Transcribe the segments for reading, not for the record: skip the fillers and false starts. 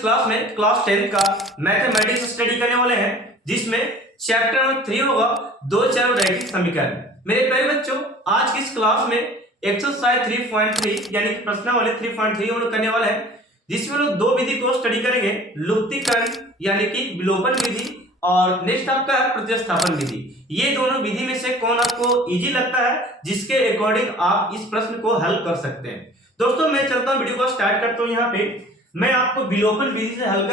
Class में class 10 का mathematics study करने वाले हैं, जिसमें चैप्टर नंबर 3 होगा दो चर रैखिक समीकरण। मेरे प्यारे बच्चों, आज की इस क्लास में एक्सरसाइज 3.3 यानी कि प्रश्नावली 3.3 हम लोग करने वाले हैं, जिसमें लोग दो विधि को स्टडी करेंगे, लुप्तीकरण यानी कि विलोपन विधि और नेक्स्ट आपका है प्रतिस्थापन विधि। ये दोनों विधि में से कौन आपको इजी लगता है, जिसके अकॉर्डिंग आप इस प्रश्न को हल कर सकते हैं। दोस्तों मैं चलता हूं, वीडियो को स्टार्ट करता हूं। यहाँ पे मैं आपको विलोपन विधि से हल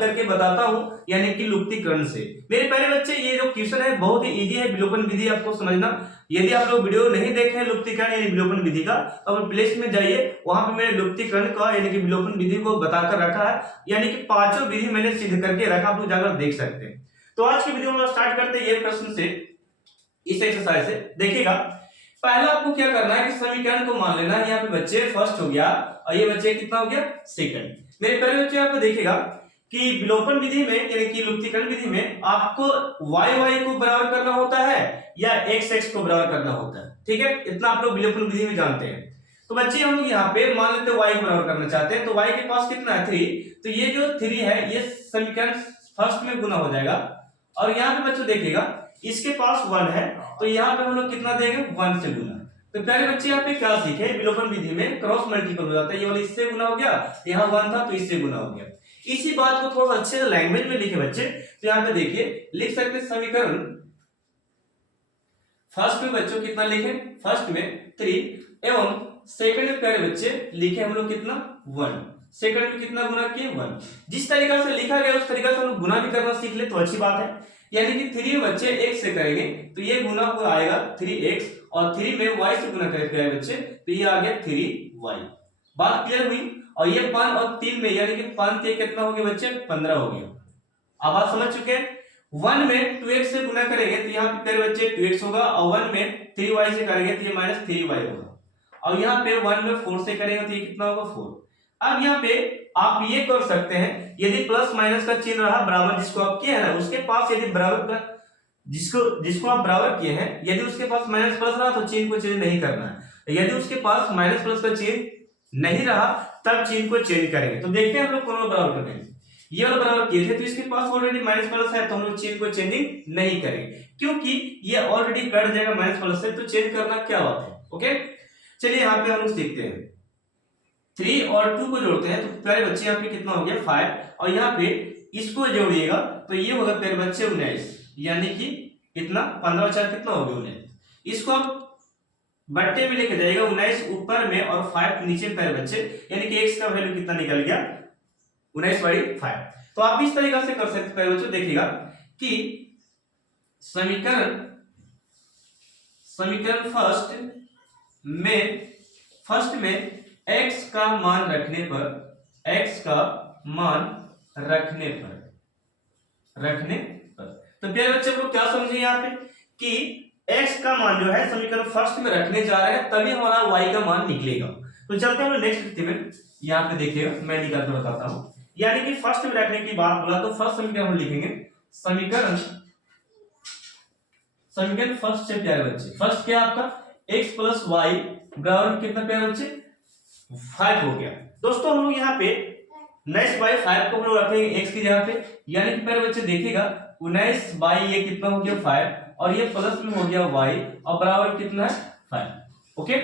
करके बताता हूं, यानी कि लुप्तीकरण से। मेरे प्यारे बच्चे, ये जो क्वेश्चन है बहुत ही इजी है, विलोपन विधि आपको समझना। यदि आप लोग वीडियो नहीं देखे हैं लुप्तीकरण यानी विलोपन विधि का, तो आप प्ले लिस्ट में जाइए, वहां पे मैंने लुप्तीकरण का यानी कि विलोपन विधि को बताकर रखा है, यानी कि पांचों विधि मैंने सिद्ध करके रखा, आप लोग जाकर देख सकते हैं। तो आज की वीडियो में स्टार्ट करते हैं ये प्रश्न से, इस एक्सरसाइज से। देखिएगा, पहला आपको क्या करना है कि समीकरण को मान लेना है। यहाँ पे बच्चे फर्स्ट हो गया और ये बच्चे कितना हो गया सेकंड। मेरे पहले बच्चे यहाँ पे देखिएगा कि विलोपन विधि में यानी कि लुप्तीकरण विधि में आपको y को बराबर करना होता है या x को बराबर करना होता है। ठीक है, इतना आप लोग विलोपन विधि में जानते हैं। तो बच्चे हम यहाँ पे मान लेते हैं y को बराबर करना चाहते हैं, तो y के पास कितना है 3, तो ये जो 3 है ये समीकरण फर्स्ट में गुना हो जाएगा। और यहाँ पे बच्चों देखिएगा इसके पास 1 है, तो यहाँ पे हम लोग कितना देंगे 1 से गुना। तो प्यारे बच्चे यहाँ पे क्या सीखे, विलोपन विधि में क्रॉस मल्टीपल हो जाता है, ये वाला इससे गुना हो गया, यहाँ 1 था तो इससे गुना हो गया। इसी बात को थोड़ा अच्छे से लैंग्वेज में लिखे बच्चे, तो यहाँ पे देखिए लिख सकते समीकरण फर्स्ट में बच्चों कितना लिखे, फर्स्ट में 3 एवं सेकंड में प्यारे बच्चे लिखे हम लोग कितना 1, सेकंड में कितना गुना किए 1। जिस तरीका से लिखा गया उस तरीका से हम लोग गुना भी करना सीख ले तो अच्छी बात है। यानी कि 3 बच्चे x से करेंगे तो ये गुना हुआ आएगा 3x, और 3 में y से गुना करेंगे प्यारे बच्चे तो ये आ गया 3y। बात क्लियर हुई। और ये 5 और 3 में यानी कि 5 3 कितना हो गया बच्चे 15 हो गया। अब आप समझ चुके हैं। 1 में 2x से गुना करेंगे तो यहाँ पे प्यारे बच्चे 2x होगा, और 1 में 3y से करेंगे तो ये -3y होगा, और यहाँ पे 1 में 4 से करेंगे तो ये कितना होगा 4। अब यहाँ पे आप ये कर सकते हैं, यदि प्लस माइनस का चिन्ह रहा बराबर जिसको आप किए हैं ना, उसके पास यदि बराबर का जिसको आप बराबर किए हैं, यदि उसके पास माइनस प्लस रहा तो चिन्ह को चेंज नहीं करना है। यदि उसके पास माइनस प्लस का चिन्ह नहीं रहा तब चिन्ह को चेंज करेंगे। तो देखते हैं हम लोग कौन बराबर करते हैं। ये वाला बराबर किए थे तो इसके पास ऑलरेडी माइनस प्लस है, तो हम लोग चिन्ह को चेंजिंग नहीं करेंगे, क्योंकि ये ऑलरेडी कट जाएगा माइनस प्लस से, तो चेंज करना क्या बात है। ओके, चलिए यहाँ पे हम लोग सीखते हैं। 3 और 2 को जोड़ते हैं तो प्यारे बच्चे यहाँ पे कितना हो गया 5, और यहाँ पे इसको जोड़िएगा तो ये होगा प्यारे बच्चे 19, यानी कि कितना 15 4 कितना हो गया 19। इसको आप बट्टे में लेके जाइएगा, 19 ऊपर में और 5 नीचे प्यारे बच्चे, यानी कि x का वैल्यू कितना निकल गया 19/5। तो आप इस तरीका से कर सकते प्यारे बच्चों। देखिएगा कि समीकरण फर्स्ट में x का मान रखने पर तो प्यारे बच्चे को क्या समझे यहाँ पे कि x का मान जो है समीकरण फर्स्ट में रखने जा रहे हैं, तभी हमारा y का मान निकलेगा। तो चलते हैं नेक्स्ट स्थिति में। यहाँ पे देखिएगा मैं निकाल कर बताता हूँ, यानी कि फर्स्ट में रखने की बात बोला तो फर्स्ट समीकरण हम लिखेंगे समीकरण फर्स्ट से प्यारे बच्चे, फर्स्ट क्या आपका x प्लस y बराबर कितना प्यारे बच्चे 5 हो गया। दोस्तों हम लोग यहाँ पे 19/5 को हम लोग रखेंगे x की जगह पे, यानी कि प्यारे बच्चे देखिएगा 19 ये कितना हो गया 5, और ये प्लस में हो गया y, और बराबर कितना है 5। ओके,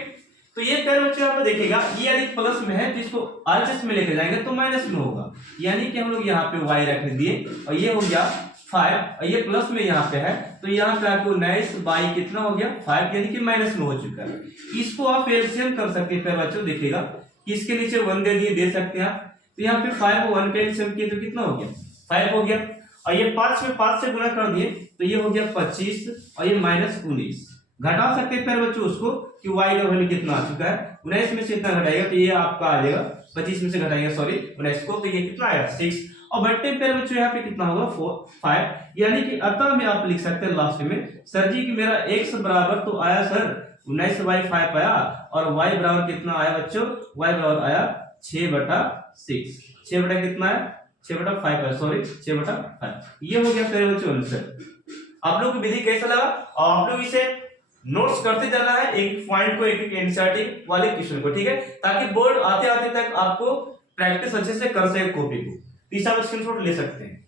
तो ये प्यारे बच्चे यहाँ पे देखिएगा ये यदि प्लस में है तो इसको आरएचएस में लेके जाएंगे तो माइनस में होगा, यानी कि हम लोग यहाँ पे y रख दिए, और ये हो गया 5, और ये प्लस में यहाँ पे है तो यहाँ पे आपको 19 कितना हो गया 5, यानी कि माइनस में हो चुका है। इसको आप एलसीएम कर सकते हैं प्यारे बच्चों। देखिएगा कि इसके नीचे 1 दे दिए, दे सकते हैं आप, तो यहाँ पे 5 को 1 का एलसीएम किए तो कितना हो गया 5 हो गया, और ये 5 में 5 से गुना कर दिए तो ये हो गया 25, और ये -19। घटा सकते हैं प्यारे बच्चों उसको कि y का वैल्यू कितना आ चुका है, 19 में से इतना घटाएगा तो ये आपका आ जाएगा 25 में से घटाएगा 19 को, तो ये कितना आएगा 6, और बट्टे प्यारे बच्चों यहाँ पे कितना होगा 5, यानी कि अतः में आप लिख सकते हैं लास्ट में सर जी कि मेरा x बराबर तो आया सर 19/5 आया, और y बराबर कितना आया बच्चों, y बराबर आया 6/6, 6 बटा कितना है 6/5 है, सॉरी 6/5। ये हो गया प्यारे बच्चों आंसर। आप लोग को विधि कैसा लगा, और आप लोग इसे नोट्स करते जाना है, एक पॉइंट को एक एनसीईआरटी वाले क्वेश्चन को, ठीक है, ताकि बोर्ड आते आते तक आपको प्रैक्टिस अच्छे से कर सके कॉपी को, तो इसे आप स्क्रीनशॉट ले सकते हैं।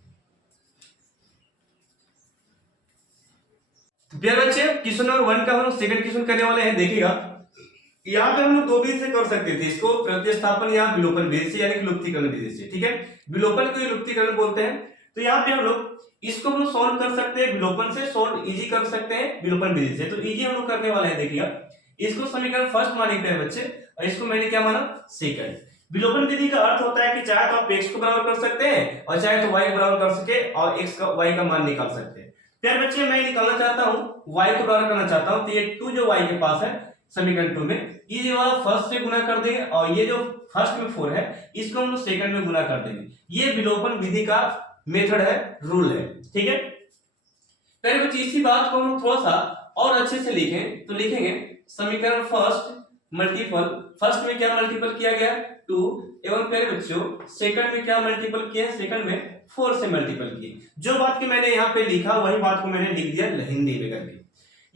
तो प्यारे बच्चे क्वेश्चन नंबर 1 का हम लोग सेकंड क्वेश्चन करने वाले हैं। देखिएगा यहाँ पे हम लोग दो विधि से कर सकते थे इसको, प्रतिस्थापन या विलोपन विधि से, यानी कि लुप्तीकरण विधि से। ठीक है, विलोपन को लुप्तीकरण बोलते हैं। तो यहाँ पे हम लोग इसको हम लोग सॉल्व कर सकते हैं विलोपन से, सॉल्व इजी कर सकते हैं विलोपन विधि से। तो इजी हम लोग करने वाले हैं। देखिएगा इसको समीकरण फर्स्ट माने प्यारे बच्चे, और इसको मैंने क्या माना सेकंड। विलोपन विधि का अर्थ होता है कि चाहे तो आप x को बराबर कर सकते हैं और चाहे तो y को बराबर कर सके और x का y का मान निकाल सकते हैं। प्यारे बच्चे मैं निकालना चाहता हूं y को बराबर करना चाहता हूं, तो ये 2 जो y के पास है समीकरण 2 में, ये वाला फर्स्ट से गुना कर देंगे और ये जो फर्स्ट में 4 है इसको हम लोग सेकंड में गुना कर देंगे। ये विलोपन विधि का मेथड है, रूल है। ठीक है, पहले बच्चे इसी बात को हम थोड़ा सा और अच्छे से लिखें तो लिखेंगे समीकरण फर्स्ट मल्टीपल, फर्स्ट में क्या मल्टीपल किया गया 2, एवं प्यारे बच्चों सेकंड में क्या मल्टीपल किया है, सेकंड में 4 से मल्टीपल किए। जो बात की मैंने यहाँ पे लिखा वही बात को मैंने लिख दिया हिंदी में करके।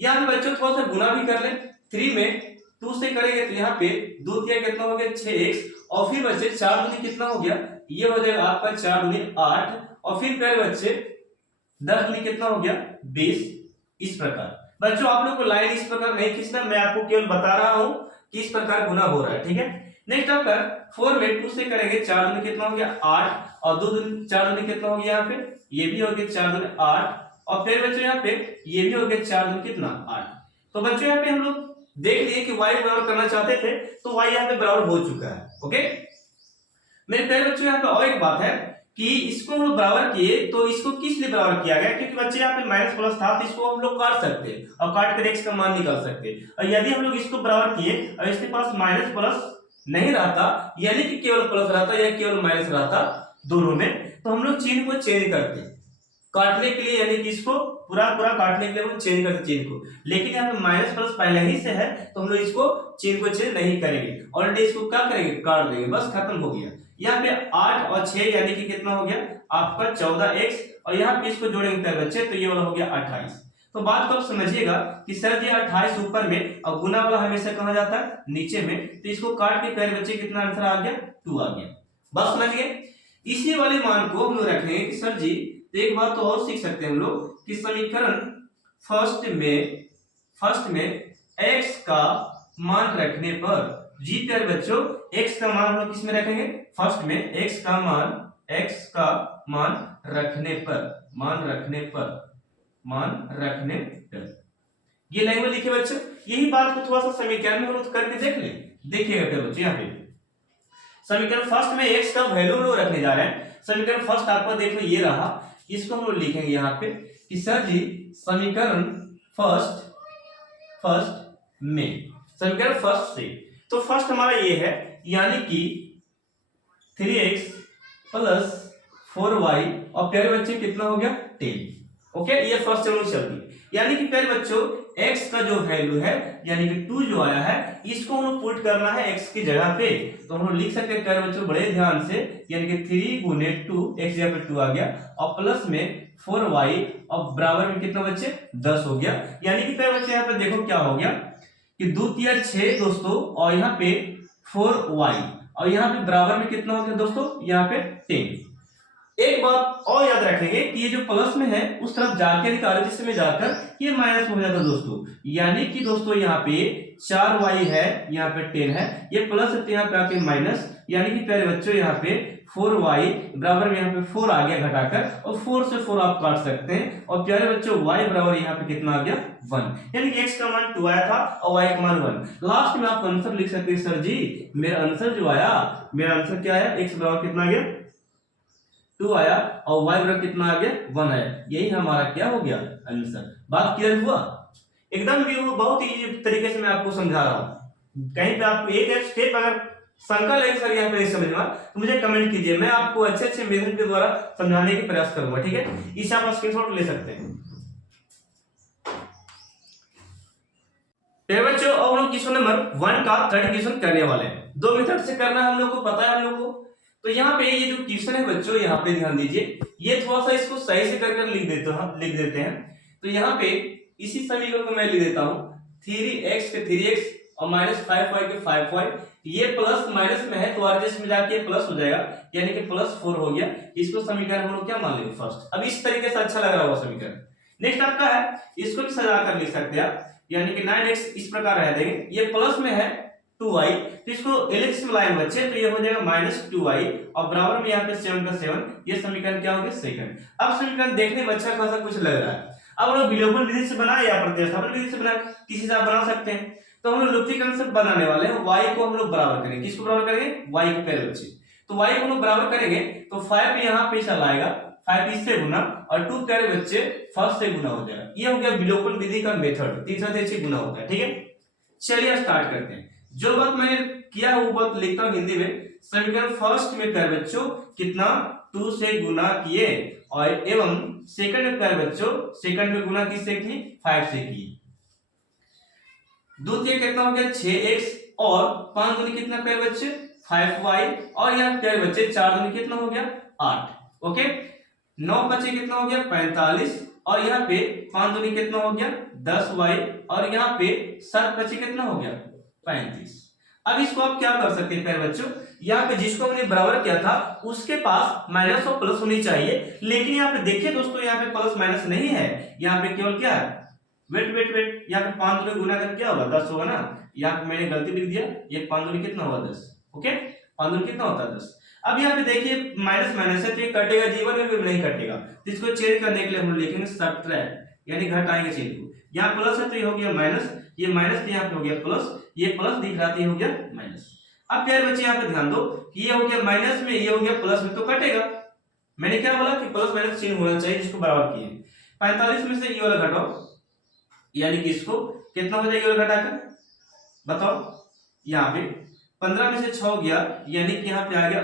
यहाँ पे बच्चों थोड़ा सा गुना भी कर ले, 3 में 2 से करेंगे तो यहाँ पे 2 तिया कितना हो गया 6x, और फिर बच्चे 4 दूनी कितना हो गया, ये हो जाएगा आपका 4 दूनी 8, और फिर प्यारे बच्चे 10 दूनी कितना हो गया 20। इस प्रकार बच्चों आप लोग को लाइन इस प्रकार नहीं खींचना, मैं आपको केवल बता रहा हूं कि इस प्रकार गुना हो रहा है। ठीक है, नेक्स्ट आप कर 4 में 2 से करेंगे 4 दूनी कितना हो गया 8, और 2 दूनी 4 दूनी कितना हो गया यहाँ पे, ये भी हो गया 4 दूनी 8, और फिर बच्चों यहाँ पे ये भी हो गया 4 दूनी कितना 8। तो बच्चों यहाँ पे हम लोग देख लिए कि y बराबर करना चाहते थे तो y यहाँ पे बराबर हो चुका है। ओके, मेरे प्यारे बच्चों यहाँ पे और एक बात है कि इसको हम लोग बराबर किए, तो इसको किस लिए बराबर किया गया, क्योंकि बच्चे यहाँ पे माइनस प्लस था तो इसको हम लोग काट सकते हैं और काट कर x का मान निकाल सकते हैं। और यदि हम लोग इसको बराबर किए और इसके पास माइनस प्लस नहीं रहता, यानी कि केवल प्लस रहता या केवल माइनस रहता दोनों में, तो हम लोग चिन्ह को चेंज करते काटने के लिए, यानी कि इसको पूरा पूरा काटने के लिए हम चेंज करते चिन्ह को। लेकिन यहाँ पे माइनस प्लस पहले ही से है तो हम लोग इसको चिन्ह को चेंज नहीं करेंगे, ऑलरेडी इसको क्या करेंगे काट देंगे, बस खत्म हो गया। यहाँ पे 8 और 6 यानी कि कितना हो गया आपका 14x, और यहाँ पे इसको जोड़ेंगे प्यारे बच्चे तो ये वाला हो गया 28। तो बात को आप समझिएगा कि सर जी 28 ऊपर में और गुना वाला हमेशा कहा जाता है नीचे में, तो इसको काट के प्यारे बच्चे कितना आंसर आ गया 2 आ गया। बस समझ गए। इसी वाले मान को हम लोग रखेंगे कि सर जी तो एक बात तो और सीख सकते हैं हम लोग कि समीकरण फर्स्ट में x का मान रखने पर, जी प्यारे बच्चों x का मान हम लोग किसमें रखेंगे, फर्स्ट में x का मान रखने पर ये लाइन में लिखे बच्चों। यही बात को थोड़ा सा समीकरण में हम लोग करके देख ले। देखिएगा प्यारे बच्चों यहाँ पे समीकरण फर्स्ट में x का वैल्यू हम लोग रखने जा रहे हैं। समीकरण फर्स्ट आपका देखो ये रहा, इसको हम लोग लिखेंगे यहाँ पे कि सर जी समीकरण फर्स्ट से, तो फर्स्ट हमारा ये है यानी कि 3x प्लस 4y, और प्यारे बच्चे कितना हो गया 10। ओके, ये फर्स्ट से हम लोग चल गई, यानी कि प्यारे बच्चों x का जो वैल्यू है यानी कि 2 जो आया है इसको हम लोग पुट करना है x की जगह पे। तो हम लोग लिख सकते हैं प्यारे बच्चों बड़े ध्यान से, यानी कि 3 गुने 2, x जगह पे 2 आ गया, और प्लस में 4y, और बराबर में कितना बच्चे 10 हो गया। यानी कि प्यारे बच्चे यहाँ पे देखो क्या हो गया कि 2 तिया 6 दोस्तों, और यहाँ पे 4y, और यहाँ पे बराबर में कितना हो गया दोस्तों यहाँ पे 10। एक बात और याद रखेंगे कि ये जो प्लस में है उस तरफ जाके निकाले जिसमें जाकर ये माइनस हो जाता दोस्तों, यानी कि दोस्तों यहाँ पे 4y है, यहाँ पे 10 है, ये प्लस है तो यहाँ पे आके माइनस, यानी कि प्यारे बच्चों यहाँ पे 4y बराबर में यहाँ पे 4 आ गया घटाकर, और 4 से 4 आप काट सकते हैं, और प्यारे बच्चों y बराबर यहाँ पे कितना आ गया 1, यानी कि x का मान 2 आया था और y का मान 1। लास्ट में आप आंसर लिख सकते हैं सर जी मेरा आंसर जो आया, मेरा आंसर क्या आया, x बराबर कितना आ गया 2 आया, और y बराबर कितना आ गया 1 आया। यही हमारा क्या हो गया आंसर। बात क्लियर हुआ एकदम भी, वो बहुत ही तरीके से मैं आपको समझा रहा हूँ। कहीं पे आपको एक स्टेप अगर शंका लगे सर यहाँ पे नहीं समझ में तो मुझे कमेंट कीजिए, मैं आपको अच्छे मेथड के द्वारा समझाने की प्रयास करूंगा। ठीक है, इसे आप स्क्रीनशॉट ले सकते हैं। बच्चों अब हम लोग क्वेश्चन नंबर 1 का थर्ड क्वेश्चन करने वाले हैं। 2 मेथड से करना है हम लोग को पता है हम लोग को। तो यहाँ पे ये जो क्वेश्चन है बच्चों यहाँ पे ध्यान दीजिए, ये थोड़ा सा इसको सही से करके लिख देते हैं। तो यहाँ पे इसी समीकरण को मैं लिख देता हूँ 3x के 3x और -5y के 5y, ये प्लस माइनस में है तो आरजेएस में जाके ये प्लस हो जाएगा, यानी कि +4 हो गया। इसको समीकरण हम लोग क्या मान लेंगे फर्स्ट। अब इस तरीके से अच्छा लग रहा होगा समीकरण। नेक्स्ट आपका है, इसको भी सजा कर लिख सकते हैं आप, यानी कि 9x इस प्रकार रह देंगे, ये प्लस में है 2y, तो इसको LHS में लाएंगे बच्चे तो ये हो जाएगा -2y और बराबर में यहाँ पे 7 का 7, ये समीकरण क्या हो गया सेकंड। अब समीकरण देखने में अच्छा खासा कुछ लग रहा है। अब हम लोग विलोपन विधि से बनाए या प्रतिस्थापन विधि से बनाए, किसी से आप बना सकते हैं। तो हम लोग लुप्तीकरण कंसेप्ट बनाने वाले हैं, y को हम लोग बराबर करेंगे, किसको बराबर करेंगे, y को पहले बच्चे, तो y को हम लोग बराबर करेंगे तो 5 यहाँ पे चला आएगा, 5 इससे गुना और 2 प्यारे बच्चे फर्स्ट से गुना हो जाएगा। ये हो गया विलोपन विधि का मेथड, तीसरा से गुना होता है, ठीक है। चलिए स्टार्ट करते हैं। जो बात मैंने किया है वो बात लिखता हूं हिंदी में। समीकरण फर्स्ट में प्यारे बच्चों कितना 2 से गुना किए और एवं सेकंड में प्यारे बच्चों सेकंड में गुना किससे किए, 5 से किए। द्वितीय कितना हो गया 6x और 5 दूनी कितना प्यारे बच्चे 5y और यहाँ प्यारे बच्चे 4 दूनी कितना हो गया 8। ओके 9 बचे कितना हो गया 45 और यहाँ पे 5 दूनी कितना हो गया 10y और यहाँ पे 7 बचे कितना हो गया 35। अब इसको आप क्या कर सकते हैं प्यारे बच्चों, यहाँ पे जिसको हमने बराबर किया था उसके पास माइनस और प्लस होनी चाहिए, लेकिन यहाँ पे देखिए दोस्तों यहाँ पे प्लस माइनस नहीं है, यहाँ पे केवल क्या है वेट यहाँ पे 5 दूनी गुना करके क्या होगा 10 होगा ना, यहाँ पे मैंने गलती लिख दिया, ये 5 दूनी कितना होगा 10। ओके 5 दूनी कितना होता है 10। अब यहाँ पे देखिए माइनस माइनस है तो ये कटेगा, जीवन में भी नहीं कटेगा, तो इसको चेंज करने के लिए हम लिखेंगे सब्ट्रैक्ट, यानी घटाएंगे चीज को। यहाँ प्लस है तो ये हो गया माइनस, ये माइनस तो यहाँ पे हो गया प्लस, ये प्लस दिख रहा था ये हो गया माइनस। अब प्यारे बच्चे यहाँ पे ध्यान दो कि ये हो गया माइनस में, ये हो गया प्लस में, तो कटेगा। मैंने क्या बोला कि प्लस माइनस चिन्ह होना चाहिए जिसको बराबर किए। 45 में से ये वाला घटाओ, यानी कि इसको कितना हो जाएगा ये वाला घटाकर बताओ, यहाँ पे 15 में से 6 गया, यानी कि यहाँ पे आ गया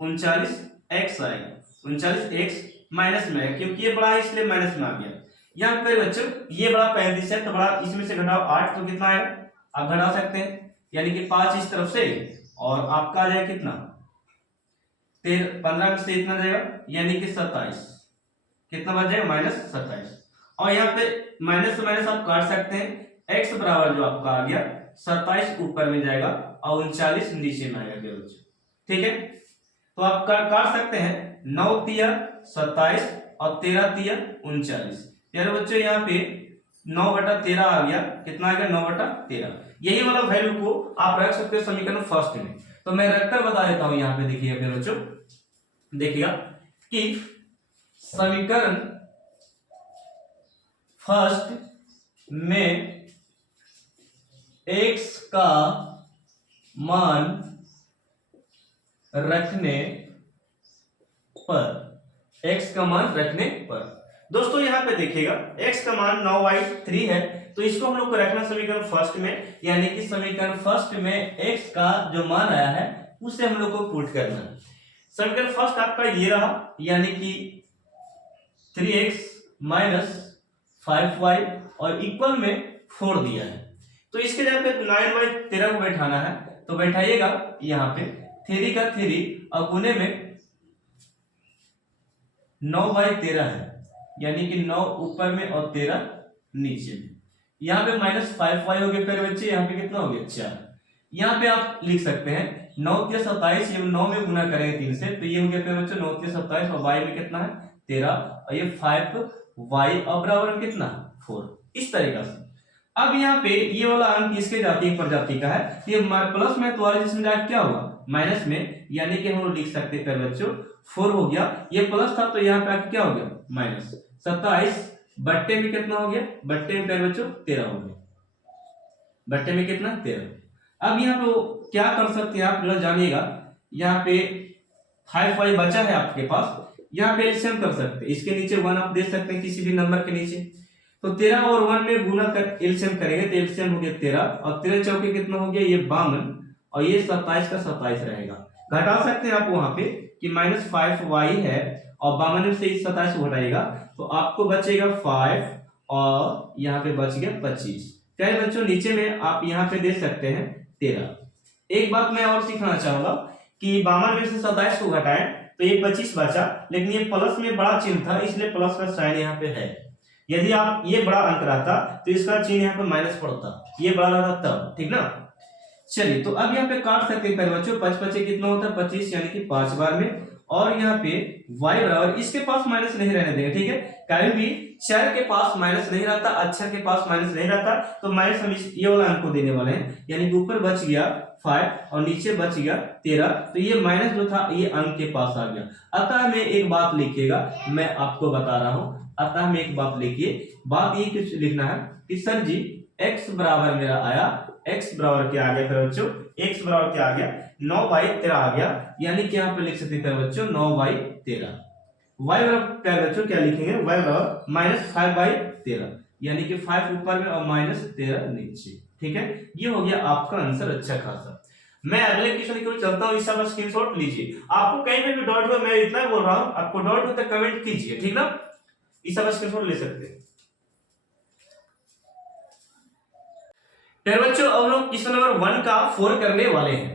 39 x आएगा, 39x माइनस में है क्योंकि ये बड़ा है इसलिए माइनस में आ गया। यहाँ पे बच्चों ये बड़ा 35 है तो बड़ा इसमें से घटाओ 8 तो कितना आएगा, आप घटा सकते हैं, यानी कि 5 इस तरफ से और आपका आ जाएगा कितना 15 में से इतना जाएगा, यानी कि 27, कितना बच जाएगा -27 और यहाँ पे माइनस से माइनस आप काट सकते हैं, x बराबर जो आपका आ गया 27 ऊपर में जाएगा और 39 नीचे में आएगा बच्चों, ठीक है। तो आप काट सकते हैं 9 तिया 27 और 13 तिया 39। यार बच्चों यहाँ पे 9/13 आ गया, कितना आ गया 9/13। यही वाला वैल्यू को आप रख सकते हो समीकरण फर्स्ट में, तो मैं रखकर बता देता हूं। यहाँ पे देखिए अपने बच्चों देखिएगा कि समीकरण फर्स्ट में x का मान रखने पर दोस्तों यहाँ पे देखिएगा x का मान 9y3 है, तो इसको हम लोग को रखना समीकरण फर्स्ट में, यानी कि समीकरण फर्स्ट में x का जो मान आया है उसे हम लोग को पुट करना है। समीकरण फर्स्ट आपका ये रहा, यानी कि 3x माइनस 5y और इक्वल में 4 दिया है, तो इसके जगह पे 9/13 को बैठाना है, तो बैठाइएगा यहाँ पे 3 का 3 और गुने में 9/13 है, यानी कि 9 ऊपर में और 13 नीचे में। यहाँ पे -5y हो गया प्यारे बच्चे, यहाँ पे कितना हो गया 4। यहाँ पे आप लिख सकते हैं 9 × 27, ये 9 में गुना करेंगे 3 से, तो ये हो गया प्यारे बच्चे 9 × 27 और y में कितना है 13 और ये 5y और बराबर कितना 4, इस तरीका से। अब यहाँ पे ये वाला अंक किसके जाति प्रजाति का है, ये प्लस में तो जिसमें जाके क्या होगा माइनस में, यानी कि हम लोग लिख सकते हैं प्यारे बच्चों 4 हो गया, ये प्लस था तो यहाँ पे आके क्या हो गया माइनस 27 बट्टे में कितना हो गया, बट्टे में प्यारे बच्चों 13 हो गया, बट्टे में कितना 13। अब यहाँ पे क्या कर सकते हैं आप जानिएगा, यहाँ पे 5y बचा है आपके पास, यहाँ पे एलसीएम कर सकते हैं, इसके नीचे 1 आप दे सकते हैं किसी भी नंबर के नीचे, तो 13 और 1 में गुना कर एलसीएम करेंगे तो एलसीएम हो गया 13 और 13 चौके कितना हो गया ये 52 और ये 27 का 27 रहेगा। घटा सकते हैं आप वहां पे कि -5y है और 52 से इस 27 को घटाएगा तो आपको बचेगा 5 और यहाँ पे बच गया 25। क्या बच्चों नीचे में आप यहाँ पे दे सकते हैं 13। एक बात मैं और सीखना चाहूंगा कि 52 से 27 को घटाएं तो ये 25 बचा, लेकिन ये प्लस में बड़ा चिन्ह था इसलिए प्लस का साइन यहाँ पे है। यदि आप ये बड़ा अंक रहता तो इसका चिन्ह यहाँ पे माइनस पड़ता, ये बड़ा रहता तब, ठीक ना। चलिए तो अब यहाँ पे काट सकते हैं प्यारे बच्चों, 5 5 कितना होता है 25 यानी कि 5 बार में, और यहाँ पे y बराबर इसके पास माइनस नहीं रहने देंगे, ठीक है। कभी भी चर के पास माइनस नहीं रहता, अक्षर के पास माइनस नहीं रहता, तो माइनस हम ये वाला अंक को देने वाले हैं, यानी कि ऊपर बच गया 5 और नीचे बच गया 13, तो ये माइनस जो था ये अंक के पास आ गया। अतः हमें एक बात लिखिएगा, मैं आपको बता रहा हूं, अतः हमें एक बात लिखिए, बात ये कुछ लिखना है कि सर जी x बराबर मेरा आया, x बराबर क्या आ गया फिर बच्चों, x बराबर क्या आ गया 9/13 आ गया, यानी कि यहाँ पे लिख सकते हैं बच्चों 9/13। y बराबर प्यारे बच्चों क्या लिखेंगे, y बराबर -5/13, यानी कि 5 ऊपर में और -13 नीचे, ठीक है। ये हो गया आपका आंसर अच्छा खासा। मैं अगले क्वेश्चन की ओर चलता हूं, इसका स्क्रीनशॉट लीजिए। आपको कहीं पे भी डाउट हो, मैं इतना बोल रहा हूं, आपको डाउट हो तो कमेंट कीजिए, ठीक ना, इसका स्क्रीनशॉट ले सकते हैं। फिर बच्चों अब लोग क्वेश्चन नंबर 1 का 4 करने वाले हैं।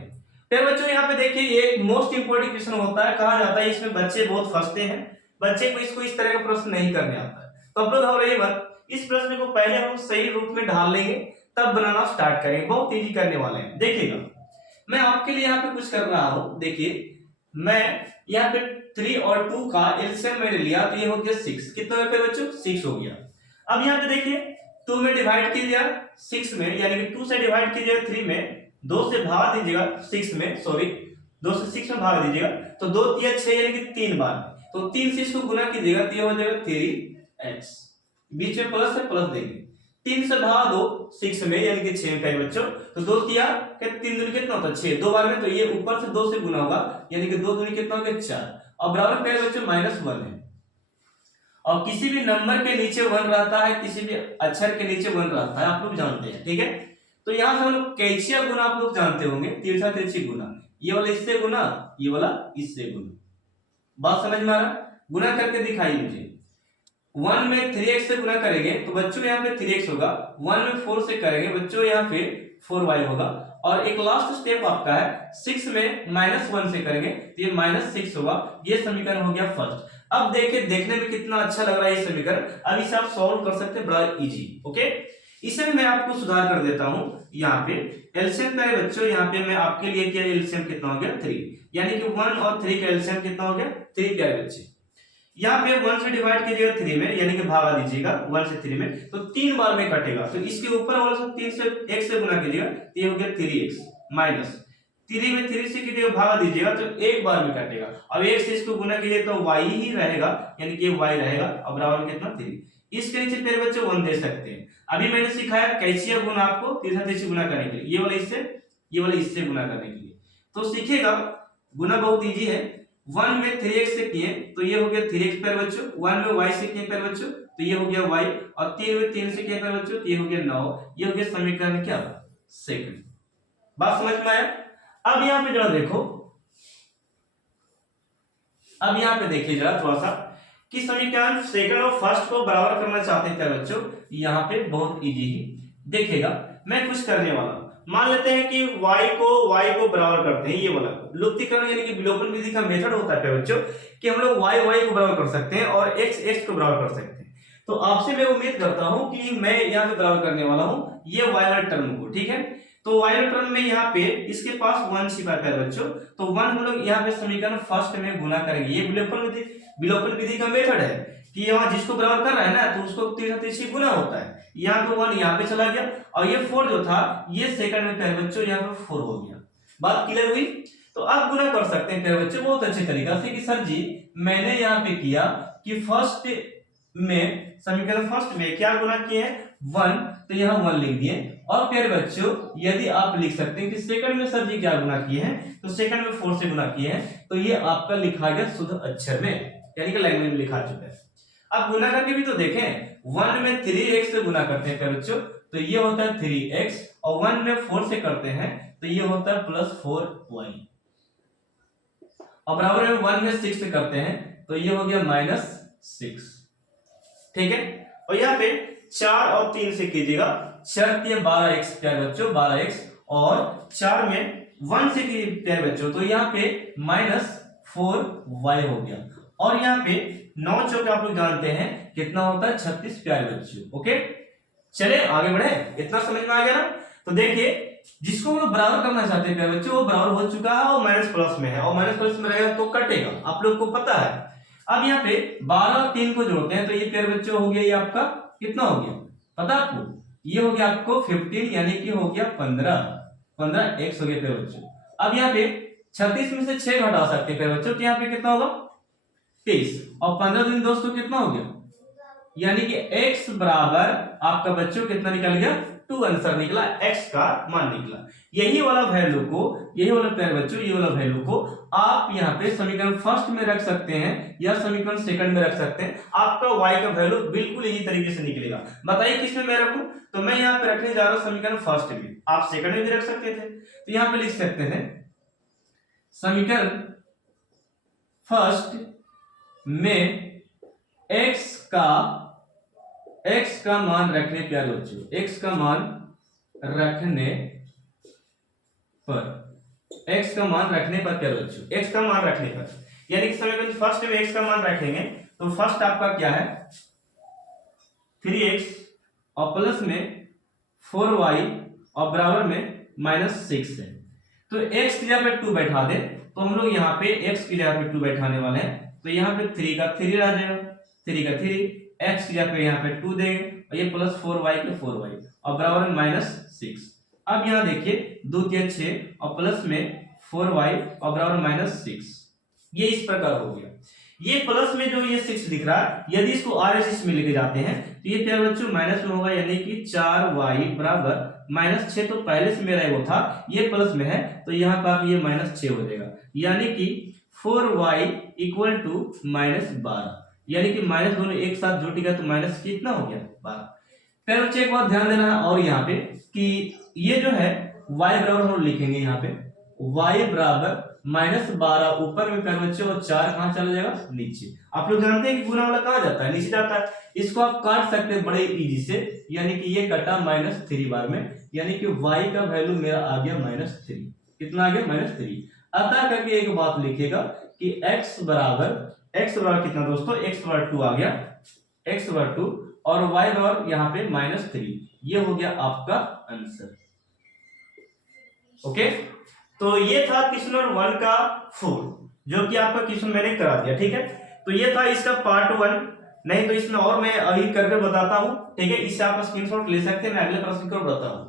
फिर बच्चों यहाँ पे देखिए एक मोस्ट इंपोर्टेंट क्वेश्चन होता है, कहा जाता है इसमें बच्चे बहुत फंसते हैं, बच्चे को इसको इस तरह का प्रश्न नहीं करने आता है, तो आप लोग घबराइए मत, इस प्रश्न को पहले हम सही रूप में ढाल लेंगे तब बनाना स्टार्ट करेंगे, बहुत इजी करने वाले हैं। देखिएगा मैं आपके लिए यहाँ पे कुछ कर रहा हूँ, देखिए मैं यहाँ पे 3 और 2 का एलसीएम मैंने लिया, तो ये हो गया 6, कितना हो गया बच्चों 6 हो गया। अब यहाँ पे देखिए 2 में डिवाइड कीजिएगा 6 में, यानी कि 2 से डिवाइड कीजिएगा 3 में, 2 से भाग दीजिएगा 6 में, सॉरी 2 से 6 में भाग दीजिएगा, तो 2 3 6 यानी कि 3 बार, तो 3 से इसको गुना कीजिएगा तो ये हो जाएगा 3x, बीच में प्लस है प्लस देंगे, 3 से भाग दो 6 में यानी कि 6 का बच्चों, तो 2 3 के 3 दूनी कितना होता है 6, 2 बार में, तो ये ऊपर से 2 से गुना होगा, यानी कि 2 दूनी कितना हो गया 4, और बराबर क्या है बच्चों -1 है। और किसी भी नंबर के नीचे 1 रहता है, किसी भी अक्षर के नीचे 1 रहता है, आप लोग जानते हैं, ठीक है। तो यहां से हम लोग कैचिया गुना आप लोग जानते होंगे, तिरछा तिरछी गुना, ये वाला इससे गुना, ये वाला इससे गुना, बात समझ में आ रहा, गुना करके दिखाइए मुझे। 1 में 3x से गुना करेंगे तो बच्चों यहाँ पे 3x होगा, 1 में 4 से करेंगे बच्चों यहाँ पे 4y होगा, और एक लास्ट स्टेप आपका है 6 में -1 से करेंगे तो ये -6 होगा। ये समीकरण हो गया फर्स्ट। अब देखिए देखने में कितना अच्छा लग रहा है ये समीकरण, अब इसे आप सॉल्व कर सकते हैं बड़ा इजी, ओके। इसे मैं आपको सुधार कर देता हूं, यहाँ पे एलसीएम का है बच्चों, यहाँ पे मैं आपके लिए क्या एलसीएम कितना हो गया 3, यानी कि 1 और 3 का एलसीएम कितना हो गया 3 प्यारे बच्चे। यहाँ पे 1 से डिवाइड कीजिएगा 3 में, यानी कि भागा दीजिएगा 1 से 3 में, तो 3 बार में कटेगा, तो इसके ऊपर वाला से 3 से 1 से गुना कीजिएगा, ये हो गया 3x माइनस 3 में 3 से कीजिएगा भागा दीजिएगा तो एक बार में कटेगा, अब 1 से इसको गुना कीजिए तो y ही रहेगा, यानी कि y रहेगा, और बराबर कितना 3, इसके नीचे मेरे बच्चे 1 दे सकते हैं। अभी मैंने सिखाया कैचिया गुना आपको तीसरा तीसरी गुना करने के लिए, ये वाला इससे ये वाला इससे गुना करने के लिए, तो सीखिएगा गुना बहुत इजी है। 1 में 3x से किए तो ये हो गया 3x प्यारे बच्चों, 1 में y से किए प्यारे बच्चों तो ये हो गया y, और 3 में 3 से किए प्यारे बच्चों तो ये हो गया 9, ये हो गया समीकरण क्या सेकंड। बात समझ में आया। अब यहाँ पे जरा देखो, अब यहाँ पे देखिए जरा थोड़ा सा कि समीकरण सेकंड और फर्स्ट को बराबर करना चाहते हैं बच्चों, यहाँ पे बहुत इजी ही देखिएगा, मैं कुछ करने वाला हूं। मान लेते हैं कि y को बराबर करते हैं, ये वाला लुप्तीकरण यानी कि विलोपन विधि का मेथड होता है बच्चों कि हम लोग y को बराबर कर सकते हैं और x को बराबर कर सकते हैं। तो आपसे मैं उम्मीद करता हूं कि मैं यहाँ पे बराबर करने वाला हूं ये y वाला टर्म को, ठीक है। तो y टर्म में यहाँ पे इसके पास 1 छिपा है बच्चों, तो 1 हम लोग यहाँ पे समीकरण फर्स्ट में गुना करेंगे, ये विलोपन विधि का मेथड है कि यहाँ जिसको बराबर कर रहा है ना तो उसको तिरछी गुना होता है, यहाँ पे 1 यहाँ पे चला गया, और ये 4 जो था ये सेकंड में प्यारे बच्चों यहाँ पे 4 हो गया। बात क्लियर हुई। तो अब गुना कर सकते हैं प्यारे बच्चों बहुत अच्छे तरीका से कि सर जी मैंने यहाँ पे किया कि फर्स्ट में समीकरण फर्स्ट में क्या गुना किए हैं 1, तो यहाँ 1 लिख दिए, और प्यारे बच्चों यदि आप लिख सकते हैं कि सेकंड में सर जी क्या गुना किए हैं, तो सेकंड में 4 से गुना किए हैं, तो ये आपका लिखा गया शुद्ध अक्षर में यानी कि लैंग्वेज में लिखा चुका है। अब गुना करके भी तो देखें, 1 में 3x से गुना करते हैं प्यारे बच्चों तो ये होता है 3x, और 1 में 4 से करते हैं तो ये होता है +4y, और बराबर में 1 में 6 से करते हैं तो ये हो गया -6, ठीक है। और यहाँ पे 4 और 3 से कीजिएगा, 4 ये 12x प्यारे बच्चों 12x, और 4 में 1 से कीजिए प्यारे बच्चों तो यहाँ पे -4y हो गया, और यहाँ पे 9 चौके आप लोग जानते हैं कितना होता है 36 प्यारे बच्चों, ओके। चले आगे बढ़े, इतना समझ में आ गया ना। तो देखिए जिसको हम लोग बराबर करना चाहते हैं प्यारे बच्चों, वो बराबर हो चुका है और माइनस प्लस में है, और माइनस प्लस में रहेगा तो कटेगा, आप लोग को पता है। अब यहाँ पे 12 और 3 को जोड़ते हैं तो ये प्यारे बच्चों हो गया, ये आपका कितना हो गया पता आपको, ये हो गया आपको 15, यानी कि हो गया 15 एक्स हो गया प्यारे बच्चों। अब यहाँ पे 36 में से 6 घटा सकते हैं प्यारे बच्चों, तो यहाँ पे कितना होगा 23, और 15 दिन दोस्तों कितना हो गया, यानी कि x बराबर आपका बच्चों कितना निकल गया 2 आंसर निकला, x का मान निकला। यही वाला वैल्यू को, यही वाला प्यारे बच्चों, ये वाला वैल्यू को आप यहाँ पे समीकरण फर्स्ट में रख सकते हैं या समीकरण सेकंड में रख सकते हैं, आपका y का वैल्यू बिल्कुल यही तरीके से निकलेगा। बताइए किसमें मैं रखूं, तो मैं यहाँ पे रखने जा रहा हूँ समीकरण फर्स्ट में, आप सेकंड में भी रख सकते थे, तो यहाँ पे लिख सकते हैं समीकरण फर्स्ट में x का मान रखने प्यारे बच्चों, x का मान रखने पर, x का मान रखने पर प्यारे बच्चों, x का मान रखने पर, यानी कि समीकरण फर्स्ट में x का मान रखेंगे तो फर्स्ट आपका क्या है 3x और प्लस में 4y और बराबर में -6 है। तो x की जगह पे 2 बैठा दे तो हम लोग यहाँ पे x की जगह पे 2 बैठाने वाले हैं, तो यहाँ पे 3 का 3 आ जाएगा, 3 का 3, x की जगह पे यहाँ पे 2 देंगे और ये प्लस 4y के 4y और बराबर में -6। अब यहाँ देखिए 2 के 6 और प्लस में 4y और बराबर में -6, ये इस प्रकार हो गया। ये प्लस में जो ये 6 दिख रहा है, यदि इसको RHS में लेके जाते हैं तो ये प्यारे बच्चों माइनस में होगा, यानी कि 4y बराबर -6, तो पहले से मेरा वो था, ये प्लस में है तो यहाँ का ये -6 हो जाएगा, यानी कि 4y इक्वल टू -12, यानी कि माइनस दोनों एक साथ जुटेगा तो माइनस कितना हो गया 12। फिर बच्चे एक बात ध्यान देना है और यहाँ पे कि ये जो है y बराबर हम लिखेंगे यहाँ पे y बराबर -12 ऊपर में प्यारे बच्चे और 4 कहाँ चला जाएगा नीचे। आप लोग जानते हैं कि गुना वाला कहाँ जाता है, नीचे जाता है, इसको आप काट सकते हैं बड़े इजी से, यानी कि ये कटा -3 बार में, यानी कि y का वैल्यू मेरा आ गया -3, कितना आ गया -3। अतः करके एक बात लिखेगा कि x बराबर कितना दोस्तों, x बराबर 2 आ गया, x बराबर 2 और y बराबर यहाँ पे -3, ये हो गया आपका आंसर। ओके, तो ये था क्वेश्चन नंबर 1 का 4, जो कि आपका क्वेश्चन मैंने करा दिया, ठीक है। तो ये था इसका पार्ट 1, नहीं तो इसमें और मैं अभी करके बताता हूँ, ठीक है, इससे आप स्क्रीनशॉट ले सकते हैं, मैं अगले प्रश्न को बताता हूँ।